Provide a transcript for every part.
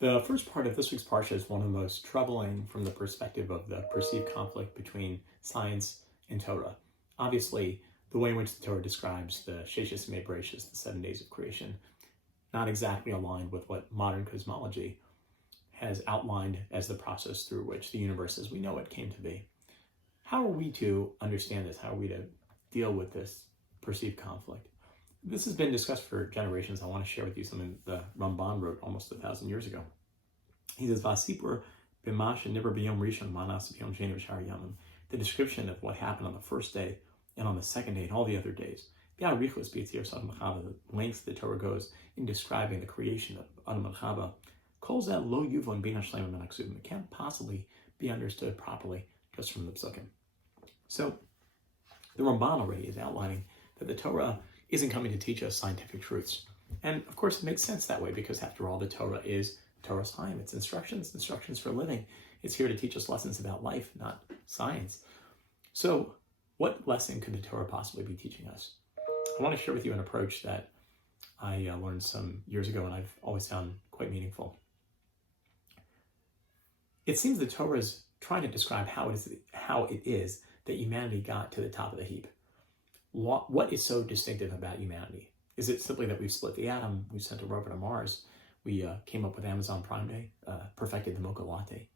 The first part of this week's Parsha is one of the most troubling from the perspective of the perceived conflict between science and Torah. Obviously, the way in which the Torah describes the Sheshis Yemei Bereshis, the 7 days of creation, not exactly aligned with what modern cosmology has outlined as the process through which the universe as we know it came to be. How are we to understand this? How are we to deal with this perceived conflict? This has been discussed for generations. I want to share with you something the Ramban wrote almost 1,000 years ago. He says, "Vasipur b'masha niber b'yom rishon manas b'yom sheni v'shar yamim." The description of what happened on the first day and on the second day and all the other days. B'arichos b'yitzir Sodom Chava, the lengths the Torah goes in describing the creation of Adam and Chava. Kol zeh lo yuvon bein hashleim and haksuvim. It can't possibly be understood properly just from the psukim. So the Ramban already is outlining that the Torah isn't coming to teach us scientific truths. And of course, it makes sense that way because after all, the Torah is Torah's time. It's instructions for living. It's here to teach us lessons about life, not science. So what lesson could the Torah possibly be teaching us? I want to share with you an approach that I learned some years ago and I've always found quite meaningful. It seems the Torah is trying to describe how it is that humanity got to the top of the heap. What is so distinctive about humanity? Is it simply that we've split the atom, we sent a rover to Mars, we came up with Amazon Prime Day, perfected the mocha latte?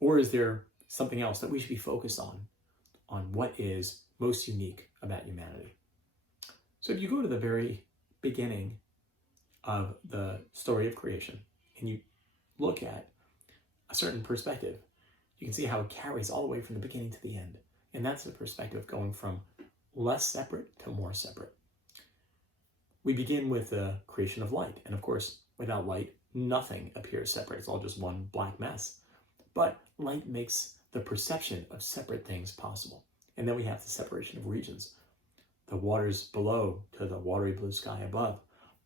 Or is there something else that we should be focused on what is most unique about humanity? So if you go to the very beginning of the story of creation and you look at a certain perspective, you can see how it carries all the way from the beginning to the end. And that's the perspective of going from less separate to more separate. We begin with the creation of light. And of course, without light, nothing appears separate. It's all just one black mess. But light makes the perception of separate things possible. And then we have the separation of regions. The waters below to the watery blue sky above.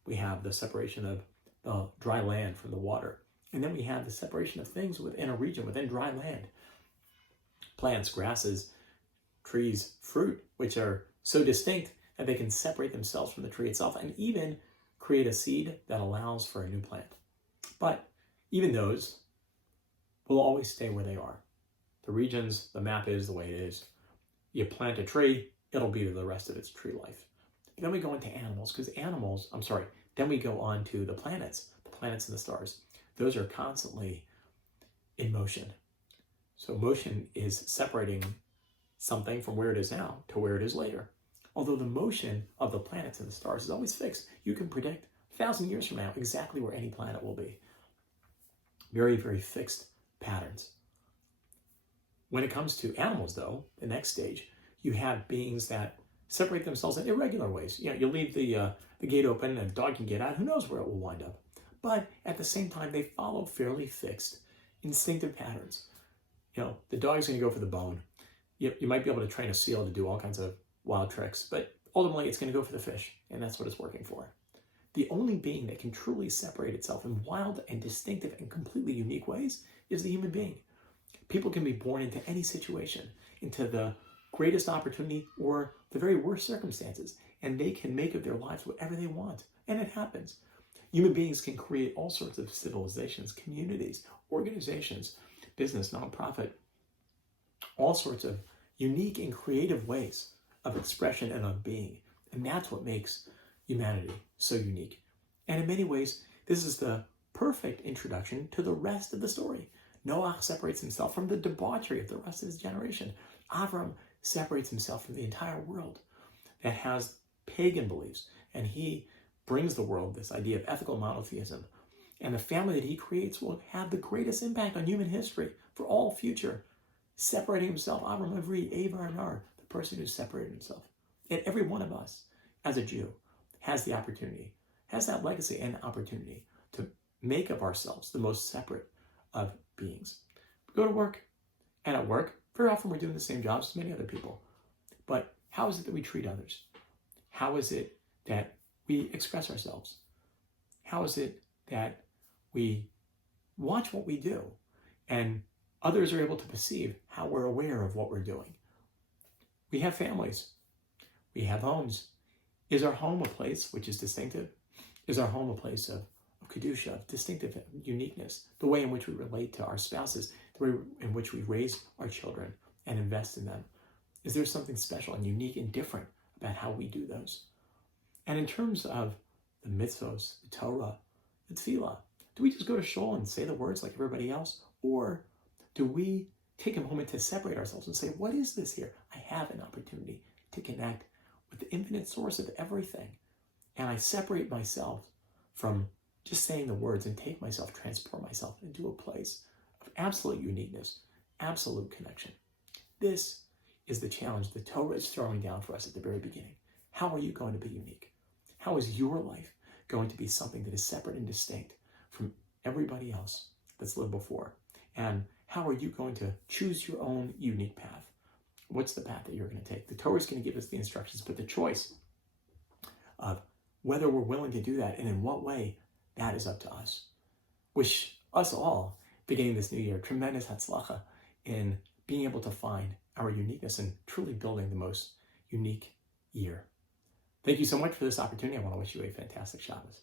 We have the separation of the dry land from the water. And then we have the separation of things within a region, within dry land. Plants, grasses, trees, fruit, which are so distinct that they can separate themselves from the tree itself and even create a seed that allows for a new plant. But even those will always stay where they are. The regions, the map is the way it is. You plant a tree, it'll be the rest of its tree life. Then we go into animals, then we go on to the planets and the stars. Those are constantly in motion. So motion is separating something from where it is now to where it is later. Although the motion of the planets and the stars is always fixed, you can predict 1,000 years from now exactly where any planet will be. Very, very fixed patterns. When it comes to animals, though, the next stage, you have beings that separate themselves in irregular ways. You leave the gate open and a dog can get out. Who knows where it will wind up? But at the same time, they follow fairly fixed, instinctive patterns. The dog's going to go for the bone. You might be able to train a seal to do all kinds of wild tricks, but ultimately it's going to go for the fish, and that's what it's working for. The only being that can truly separate itself in wild and distinctive and completely unique ways is the human being. People can be born into any situation, into the greatest opportunity or the very worst circumstances, and they can make of their lives whatever they want, and it happens. Human beings can create all sorts of civilizations, communities, organizations, business, nonprofit, all sorts of unique and creative ways of expression and of being. And that's what makes humanity so unique. And in many ways, this is the perfect introduction to the rest of the story. Noah separates himself from the debauchery of the rest of his generation. Avram separates himself from the entire world that has pagan beliefs. And he brings the world this idea of ethical monotheism. And the family that he creates will have the greatest impact on human history for all future. Separating himself, Avram Avri, Avar Nar, the person who separated himself. And every one of us, as a Jew, has the opportunity, has that legacy and opportunity to make of ourselves the most separate of beings. We go to work, and at work, very often we're doing the same jobs as many other people. But how is it that we treat others? How is it that we express ourselves? How is it that we watch what we do and others are able to perceive how we're aware of what we're doing? We have families. We have homes. Is our home a place which is distinctive? Is our home a place of of Kedusha, of distinctive uniqueness, the way in which we relate to our spouses, the way in which we raise our children and invest in them? Is there something special and unique and different about how we do those? And in terms of the mitzvos, the Torah, the tefillah, do we just go to shul and say the words like everybody else? Or do we take a moment to separate ourselves and say, what is this here? I have an opportunity to connect with the infinite source of everything. And I separate myself from just saying the words and take myself, transport myself into a place of absolute uniqueness, absolute connection. This is the challenge the Torah is throwing down for us at the very beginning. How are you going to be unique? How is your life going to be something that is separate and distinct from everybody else that's lived before? And how are you going to choose your own unique path? What's the path that you're going to take? The Torah is going to give us the instructions, but the choice of whether we're willing to do that and in what way, that is up to us. Wish us all, beginning this new year, tremendous hatzlacha in being able to find our uniqueness and truly building the most unique year. Thank you so much for this opportunity. I want to wish you a fantastic Shabbos.